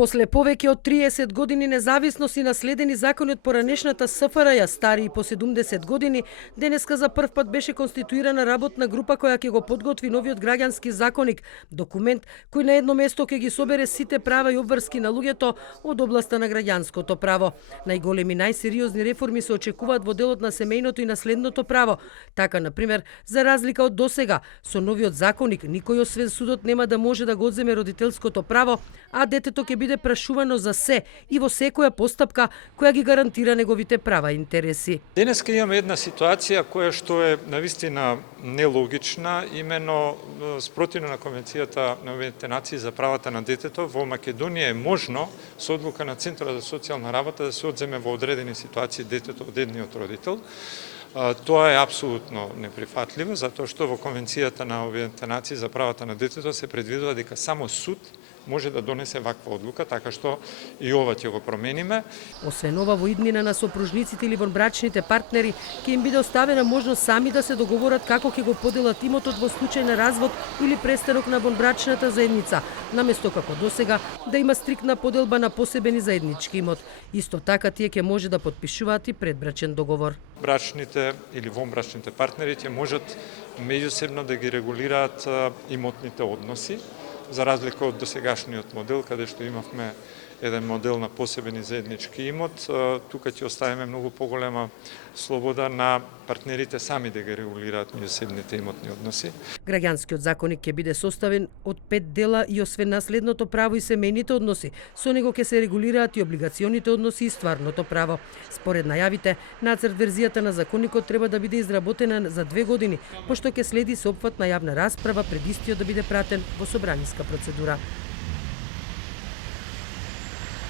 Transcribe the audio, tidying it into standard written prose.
После повеќе од 30 години независност и наследени закони од поранешната СФРЈ, стари и по 70 години, денеска за прв пат беше конституирана работна група која ќе го подготви новиот граѓански законник, документ кој на едно место ќе ги собере сите права и обврски на луѓето од областа на граѓанското право. Најголеми, најсериозни реформи се очекуваат во делот на семејното и наследното право. Така, на пример, за разлика од досега, со новиот законник никој освен судот нема да може да го одземе родителското право, а детето ќе биде прашувано за се и во секоја постапка која ги гарантира неговите права и интереси. Денеска имаме една ситуација која што е навистина нелогична, имено спротивно на Конвенцијата на Обединетите нации за правата на детето. Во Македонија е можно со одлука на Центарот за социјална работа да се одземе во одредени ситуации детето од едниот родител. Тоа е апсолутно неприфатливо, затоа што во Конвенцијата на Обединетите нации за правата на детето се предвидува дека само суд може да донесе ваква одлука, така што и ова ќе го промениме. Освен ова, во иднина на сопружниците или вонбрачните партнери ќе им биде оставена можност сами да се договорат како ќе го поделат имотот во случај на развод или престанок на вонбрачната заедница, наместо како досега да има стриктна поделба на посебен и заеднички имот. Исто така тие ќе може да потпишуваат и предбрачен договор. Брачните или вонбрачните партнери ќе можат меѓусебно да ги регулираат имотните односи, за разлика од досегашниот модел, каде што имавме еден модел на посебен и заеднички имот, тука ќе оставиме многу поголема слобода на партнерите сами да ги регулираат меѓусебните имотни односи. Граѓанскиот законник ќе биде составен од 5 дела и освен наследното право и семејните односи, со него ќе се регулираат и облигационите односи и стварното право. Според најавите, нацрт верзијата на законникот треба да биде изработена за 2 години, пошто ќе следи сеопфатна јавна расправа пред истиот да биде пратен во собраниска процедура.